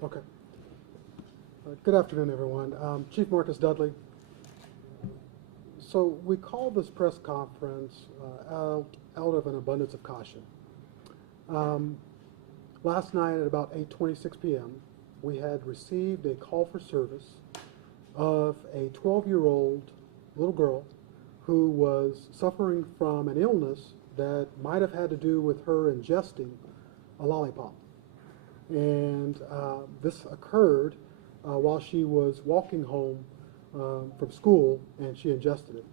Okay. Good afternoon, everyone. Chief Marcus Dudley. So we called this press conference out of an abundance of caution. Last night at about 8:26 p.m., we had received a call for service of a 12-year-old little girl who was suffering from an illness that might have had to do with her ingesting a lollipop. And this occurred while she was walking home from school, and she ingested it.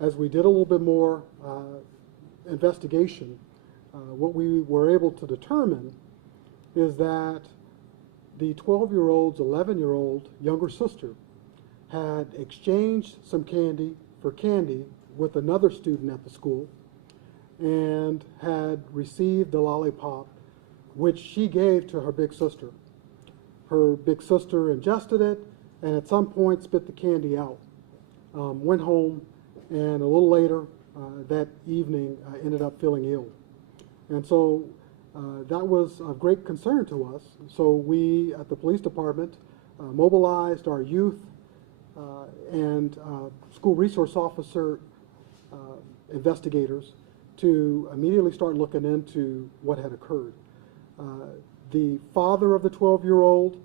As we did a little bit more investigation, what we were able to determine is that the 12-year-old's 11-year-old younger sister had exchanged some candy for candy with another student at the school and had received the lollipop, which she gave to her big sister. Her big sister ingested it and at some point spit the candy out. Went home, and a little later that evening ended up feeling ill. And so that was of great concern to us. So we at the police department mobilized our youth and school resource officer investigators to immediately start looking into what had occurred. The father of the 12-year-old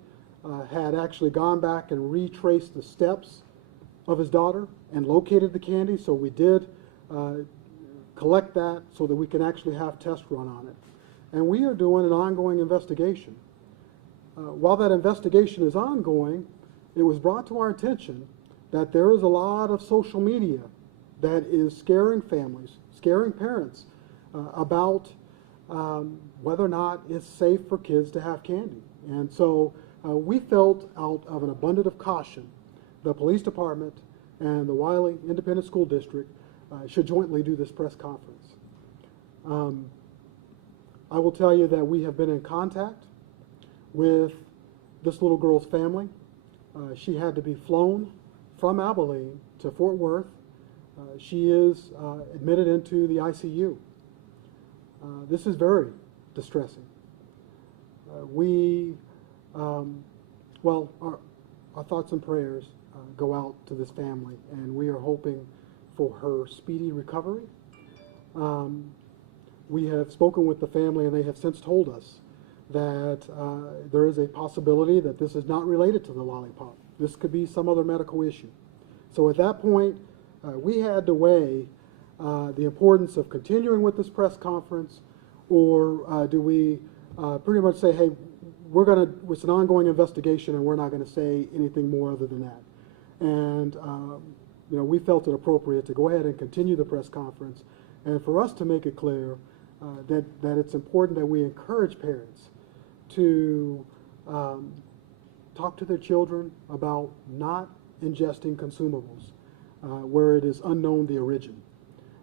had actually gone back and retraced the steps of his daughter and located the candy, so we did collect that so that we can actually have tests run on it. And we are doing an ongoing investigation. While that investigation is ongoing, it was brought to our attention that there is a lot of social media that is scaring families, scaring parents about whether or not it's safe for kids to have candy. And so we felt, out of an abundance of caution, the police department and the Wylie Independent School District should jointly do this press conference. I will tell you that we have been in contact with this little girl's family. She had to be flown from Abilene to Fort Worth. She is admitted into the ICU. This is very distressing. Our thoughts and prayers go out to this family, and we are hoping for her speedy recovery. We have spoken with the family, and they have since told us that there is a possibility that this is not related to the lollipop. This could be some other medical issue. So at that point, we had to weigh the importance of continuing with this press conference, or do we pretty much say, hey, it's an ongoing investigation and we're not going to say anything more other than that. And we felt it appropriate to go ahead and continue the press conference, and for us to make it clear that it's important that we encourage parents to talk to their children about not ingesting consumables where it is unknown the origin.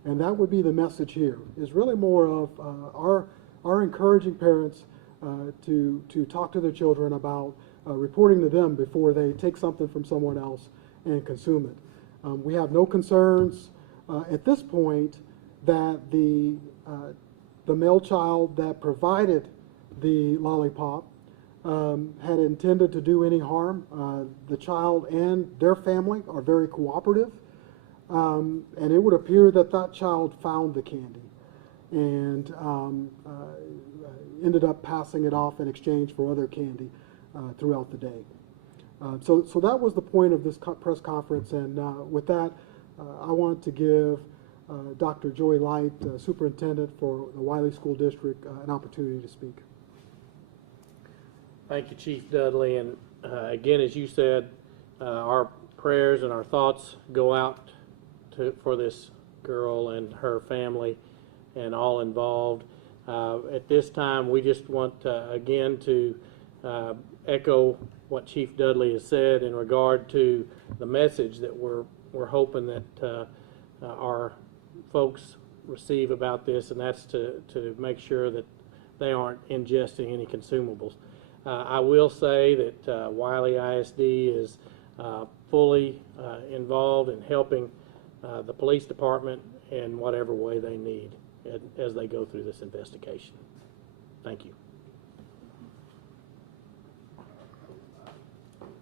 And that would be the message here, is really more of our encouraging parents to talk to their children about reporting to them before they take something from someone else and consume it. We have no concerns at this point that the male child that provided the lollipop had intended to do any harm. The child and their family are very cooperative, and it would appear that that child found the candy and ended up passing it off in exchange for other candy throughout the day. So that was the point of this press conference, and with that, I want to give Dr. Joey Light, Superintendent for the Wylie School District, an opportunity to speak. Thank you, Chief Dudley, and again, as you said, our prayers and our thoughts go out for this girl and her family and all involved. At this time, we just want again to echo what Chief Dudley has said in regard to the message that we're hoping that our folks receive about this, and that's to make sure that they aren't ingesting any consumables. I will say that Wylie ISD is fully involved in helping the police department in whatever way they need as they go through this investigation. Thank you.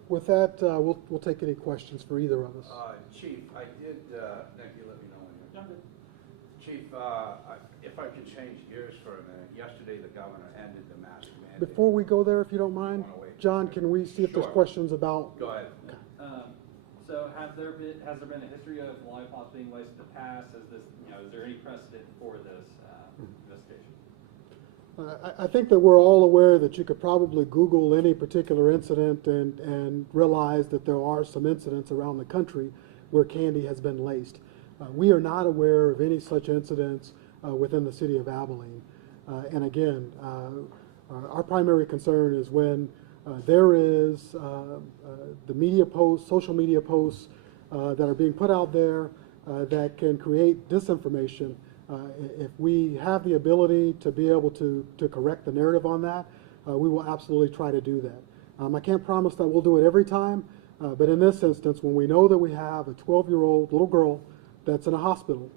With that, we'll take any questions for either of us. Chief, I did, Nick, you let me know when you're done. Chief, if I could change gears for a minute, yesterday the governor ended the mask mandate. Before we go there, if you don't mind, John, can we see if there's Sure. questions about? Go ahead. So has there been a history of lollipops being laced in the past? Is there any precedent for this investigation? I think that we're all aware that you could probably Google any particular incident and realize that there are some incidents around the country where candy has been laced. We are not aware of any such incidents within the city of Abilene. And again, our primary concern is when there is the media posts, social media posts that are being put out there that can create disinformation. If we have the ability to be able to correct the narrative on that, we will absolutely try to do that. I can't promise that we'll do it every time, but in this instance, when we know that we have a 12-year-old little girl that's in a hospital,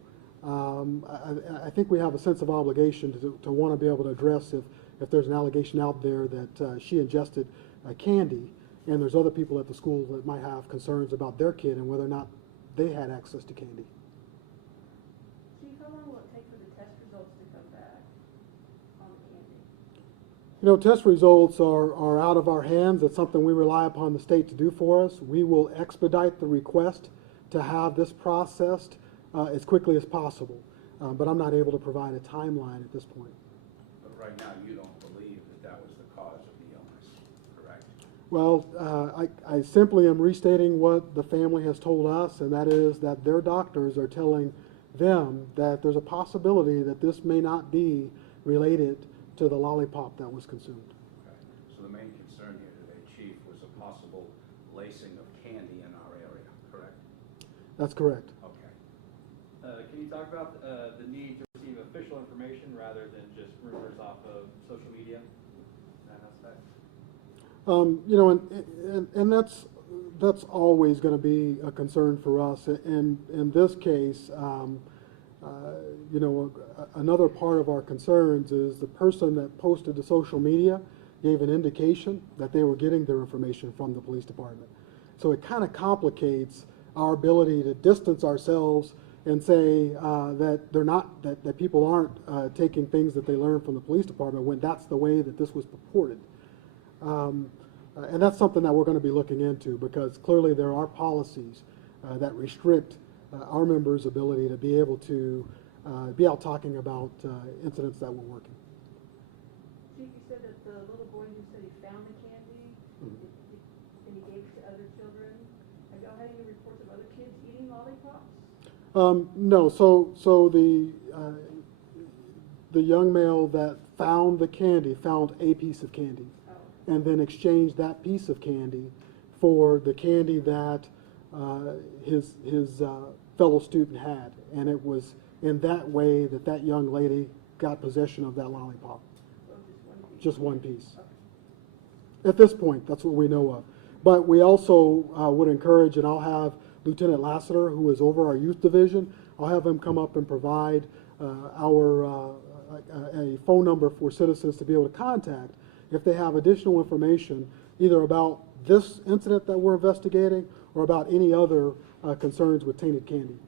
I think we have a sense of obligation to want to be able to address if there's an allegation out there that she ingested candy, and there's other people at the school that might have concerns about their kid and whether or not they had access to candy. Chief, how long will it take for the test results to come back on the candy? You know, test results are out of our hands. It's something we rely upon the state to do for us. We will expedite the request to have this processed as quickly as possible, but I'm not able to provide a timeline at this point. But right now, you don't believe that was the cause of the illness, correct? Well, I simply am restating what the family has told us, and that is that their doctors are telling them that there's a possibility that this may not be related to the lollipop that was consumed. Okay. So the main concern here today, Chief, was a possible lacing of candy in our area, correct? That's correct. Okay. Can you talk about the need to receive official information rather than just rumors off of social media? That aspect? You know, and that's always going to be a concern for us. In this case, you know, another part of our concerns is the person that posted to social media gave an indication that they were getting their information from the police department. So it kind of complicates our ability to distance ourselves and say that they're not, that people aren't taking things that they learned from the police department when that's the way that this was purported. And that's something that we're going to be looking into, because clearly there are policies that restrict our members' ability to be able to be out talking about incidents that we're working. Chief, you said that the little boy who said he found the candy and he gave it to other children. Have y'all had any reports of other kids eating lollipops? No, so the young male that found the candy found a piece of candy, and then exchanged that piece of candy for the candy that his fellow student had, and it was in that way that that young lady got possession of that lollipop. So Just one piece. At this point, that's what we know of. But we also would encourage, and I'll have Lieutenant Lassiter, who is over our youth division, I'll have him come up and provide a phone number for citizens to be able to contact if they have additional information, either about this incident that we're investigating or about any other concerns with tainted candy.